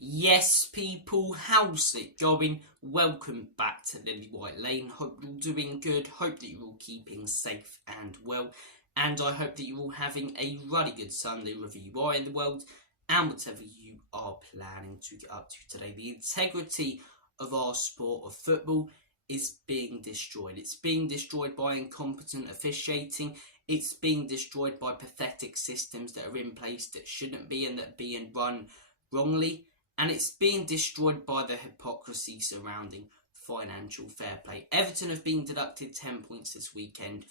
Yes, people, how's it going? Welcome back to Lily White Lane. Hope you're all doing good. Hope that you're all keeping safe and well. And I hope that you're all having a really good Sunday, wherever you are in the world and whatever you are planning to get up to today. The integrity of our sport of football is being destroyed. It's being destroyed by incompetent officiating. It's being destroyed by pathetic systems that are in place that shouldn't be and that are being run wrongly. And it's being destroyed by the hypocrisy surrounding financial fair play. Everton have been deducted 10 points this weekend.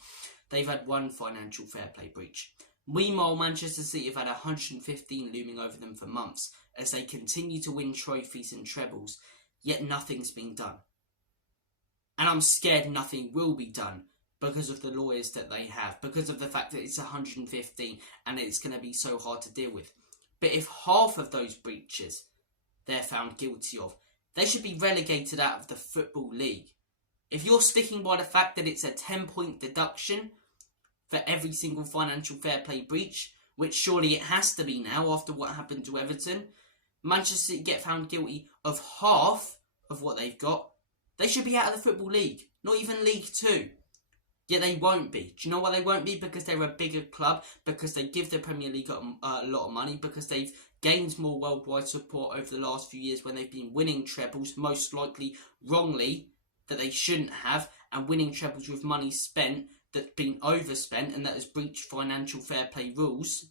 They've had one financial fair play breach. Meanwhile, Manchester City have had 115 looming over them for months as they continue to win trophies and trebles, yet nothing's been done. And I'm scared nothing will be done because of the lawyers that they have, because of the fact that it's 115 and it's going to be so hard to deal with. But if half of those breaches they're found guilty of, they should be relegated out of the Football League. If you're sticking by the fact that it's a 10-point deduction for every single financial fair play breach, which surely it has to be now after what happened to Everton, Manchester City get found guilty of half of what they've got, they should be out of the Football League, not even League 2. Yet they won't be. Do you know why they won't be? Because they're a bigger club, because they give the Premier League a lot of money, because they've gained more worldwide support over the last few years when they've been winning trebles, most likely wrongly, that they shouldn't have, and winning trebles with money spent that's been overspent and that has breached financial fair play rules.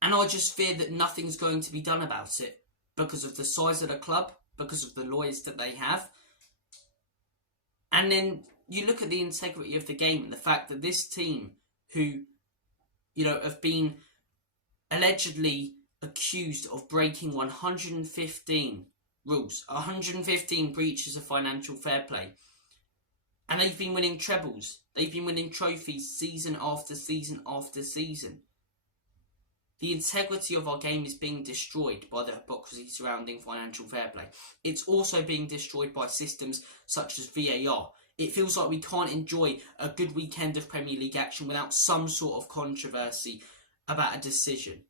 And I just fear that nothing's going to be done about it because of the size of the club, because of the lawyers that they have. And then you look at the integrity of the game and the fact that this team, who, have been allegedly accused of breaking 115 rules, 115 breaches of financial fair play, and they've been winning trebles, they've been winning trophies season after season after season. The integrity of our game is being destroyed by the hypocrisy surrounding financial fair play. It's also being destroyed by systems such as VAR. It feels like we can't enjoy a good weekend of Premier League action without some sort of controversy about a decision.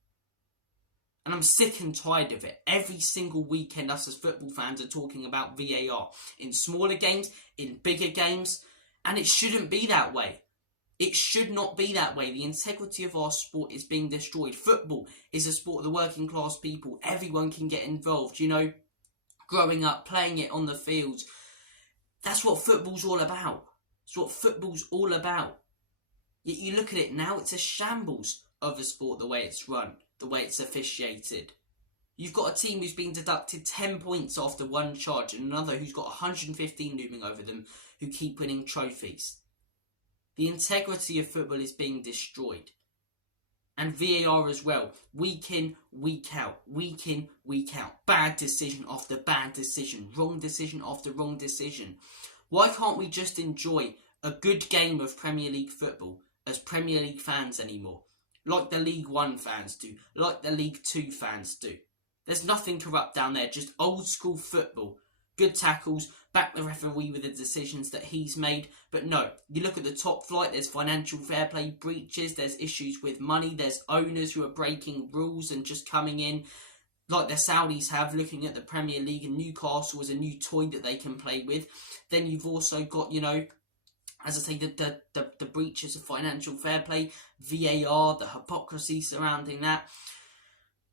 And I'm sick and tired of it. Every single weekend, us as football fans are talking about VAR. In smaller games, in bigger games. And it shouldn't be that way. It should not be that way. The integrity of our sport is being destroyed. Football is a sport of the working class people. Everyone can get involved, growing up, playing it on the fields. That's what football's all about. It's what football's all about. Yet you look at it now, it's a shambles of a sport, the way it's run, the way it's officiated. You've got a team who's been deducted 10 points after one charge and another who's got 115 looming over them who keep winning trophies. The integrity of football is being destroyed. And VAR as well. Week in, week out. Week in, week out. Bad decision after bad decision. Wrong decision after wrong decision. Why can't we just enjoy a good game of Premier League football as Premier League fans anymore? Like the League 1 fans do. Like the League 2 fans do. There's nothing corrupt down there. Just old school football. Good tackles. Back the referee with the decisions that he's made. But no, you look at the top flight, there's financial fair play breaches, there's issues with money, there's owners who are breaking rules and just coming in, like the Saudis have, looking at the Premier League, and Newcastle as a new toy that they can play with. Then you've also got, as I say, the breaches of financial fair play, VAR, the hypocrisy surrounding that.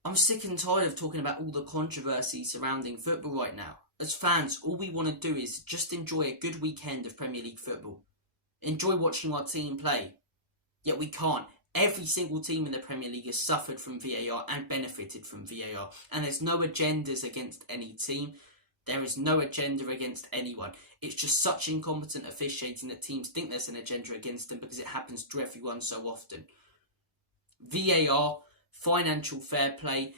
I'm sick and tired of talking about all the controversy surrounding football right now. As fans, all we want to do is just enjoy a good weekend of Premier League football. Enjoy watching our team play. Yet we can't. Every single team in the Premier League has suffered from VAR and benefited from VAR. And there's no agendas against any team. There is no agenda against anyone. It's just such incompetent officiating that teams think there's an agenda against them because it happens to everyone so often. VAR, financial fair play,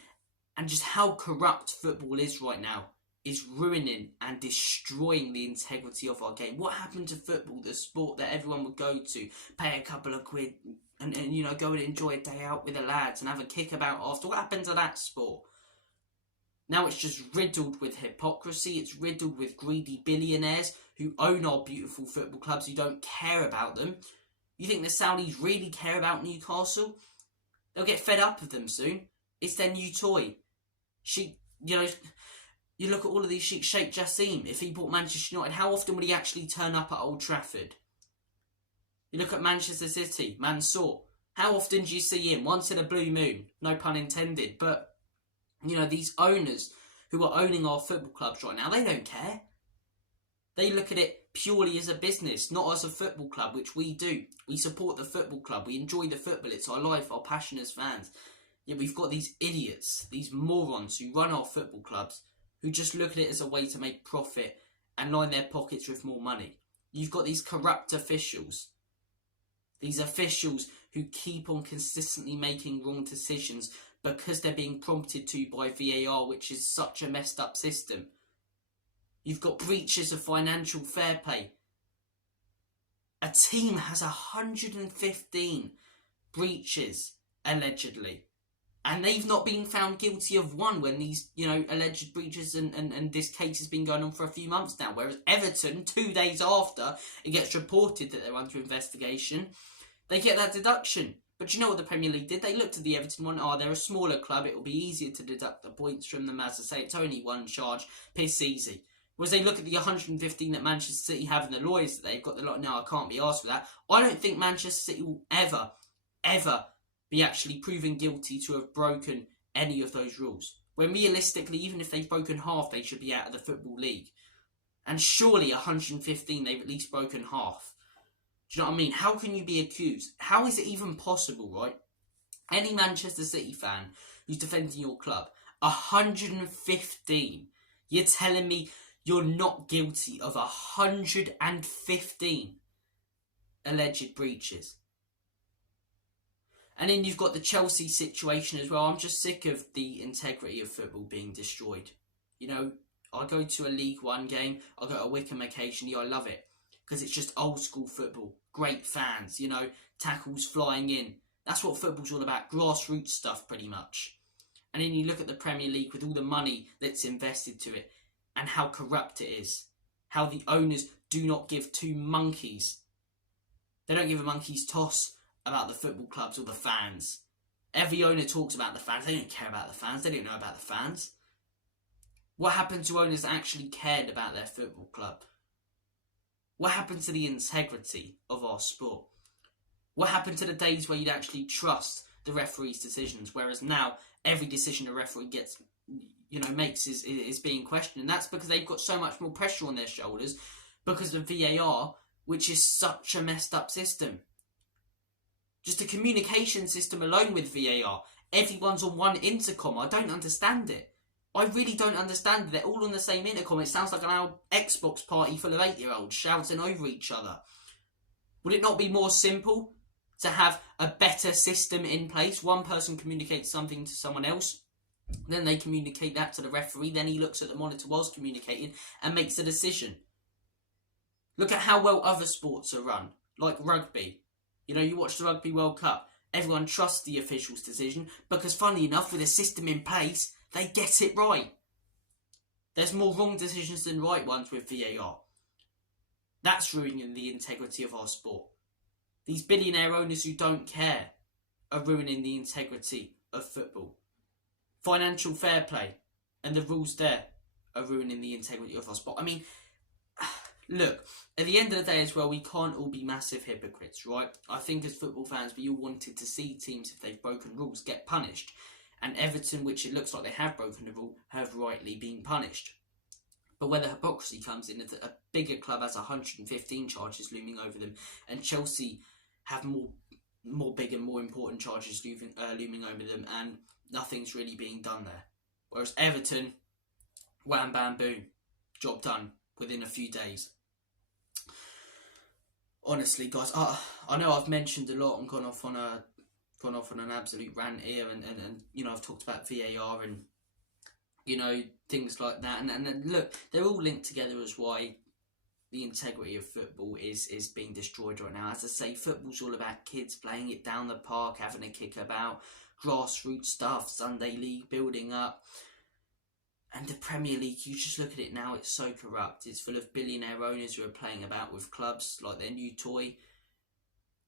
and just how corrupt football is right now is ruining and destroying the integrity of our game. What happened to football, the sport that everyone would go to, pay a couple of quid and go and enjoy a day out with the lads and have a kickabout after? What happened to that sport? Now it's just riddled with hypocrisy. It's riddled with greedy billionaires who own our beautiful football clubs who don't care about them. You think the Saudis really care about Newcastle? They'll get fed up of them soon. It's their new toy. You know, you look at all of these Sheikh Jassim. If he bought Manchester United, how often would he actually turn up at Old Trafford? You look at Manchester City, Mansour. How often do you see him? Once in a blue moon, no pun intended. But, you know, these owners who are owning our football clubs right now, they don't care. They look at it purely as a business, not as a football club, which we do. We support the football club. We enjoy the football. It's our life, our passion as fans. Yet we've got these idiots, these morons who run our football clubs, who just look at it as a way to make profit and line their pockets with more money. You've got these corrupt officials. These officials who keep on consistently making wrong decisions because they're being prompted to by VAR, which is such a messed up system. You've got breaches of financial fair play. A team has 115 breaches, allegedly. And they've not been found guilty of one when these, you know, alleged breaches and this case has been going on for a few months now. Whereas Everton, 2 days after it gets reported that they're under investigation, they get that deduction. But you know what the Premier League did? They looked at the Everton one. Oh, they're a smaller club. It will be easier to deduct the points from them. As I say, it's only one charge. Piss easy. Whereas they look at the 115 that Manchester City have and the lawyers that they've got. They're like, no, I can't be asked for that. I don't think Manchester City will ever be actually proven guilty to have broken any of those rules. When realistically, even if they've broken half, they should be out of the Football League. And surely 115, they've at least broken half. Do you know what I mean? How can you be accused? How is it even possible, right? Any Manchester City fan who's defending your club, 115. You're telling me you're not guilty of 115 alleged breaches? And then you've got the Chelsea situation as well. I'm just sick of the integrity of football being destroyed. You know, I go to a League One game, I go to Wickham occasionally, I love it. Because it's just old school football. Great fans, you know, tackles flying in. That's what football's all about, grassroots stuff pretty much. And then you look at the Premier League with all the money that's invested to it and how corrupt it is. How the owners do not give two monkeys. They don't give a monkey's toss about the football clubs or the fans. Every owner talks about the fans. They don't care about the fans. They don't know about the fans. What happened to owners that actually cared about their football club? What happened to the integrity of our sport? What happened to the days where you'd actually trust the referee's decisions? Whereas now, every decision a referee gets, you know, makes is being questioned. And that's because they've got so much more pressure on their shoulders because of VAR, which is such a messed up system. Just the communication system alone with VAR. Everyone's on one intercom. I don't understand it. I really don't understand it. They're all on the same intercom. It sounds like an old Xbox party full of 8-year-olds shouting over each other. Would it not be more simple to have a better system in place? One person communicates something to someone else. Then they communicate that to the referee. Then he looks at the monitor whilst communicating and makes a decision. Look at how well other sports are run. Like rugby. You know, you watch the Rugby World Cup. Everyone trusts the official's decision because, funnily enough, with a system in place, they get it right. There's more wrong decisions than right ones with VAR. That's ruining the integrity of our sport. These billionaire owners who don't care are ruining the integrity of football. Financial fair play and the rules there are ruining the integrity of our sport. I mean, look, at the end of the day as well, we can't all be massive hypocrites, right? I think as football fans, we all wanted to see teams, if they've broken rules, get punished. And Everton, which it looks like they have broken the rule, have rightly been punished. But where the hypocrisy comes in is that a bigger club has 115 charges looming over them, and Chelsea have more big and more important charges looming over them, and nothing's really being done there. Whereas Everton, wham bam boom, job done within a few days. Honestly, guys, I know I've mentioned a lot and gone off on an absolute rant here, and you know, I've talked about VAR and, you know, things like that, and look, they're all linked together as why the integrity of football is being destroyed right now. As I say, football's all about kids playing it down the park, having a kick about, grassroots stuff, Sunday league building up. And the Premier League, you just look at it now, it's so corrupt. It's full of billionaire owners who are playing about with clubs like their new toy.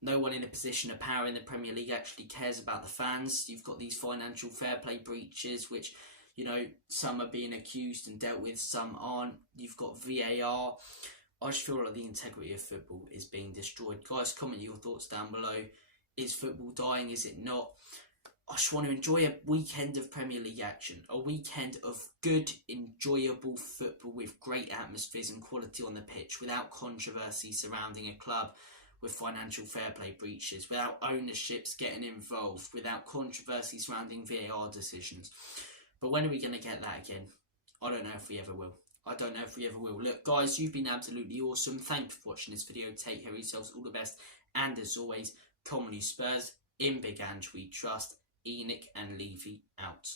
No one in a position of power in the Premier League actually cares about the fans. You've got these financial fair play breaches, which, You know, some are being accused and dealt with, some aren't. You've got VAR. I just feel like the integrity of football is being destroyed. Guys, comment your thoughts down below. Is football dying? Is it not? I just want to enjoy a weekend of Premier League action. A weekend of good, enjoyable football with great atmospheres and quality on the pitch, without controversy surrounding a club with financial fair play breaches, without ownerships getting involved, without controversy surrounding VAR decisions. But when are we going to get that again? I don't know if we ever will. I don't know if we ever will. Look, guys, you've been absolutely awesome. Thank you for watching this video. Take care of yourselves. All the best. And as always, come on you Spurs. In Big Ange we trust. Enoch and Levy out.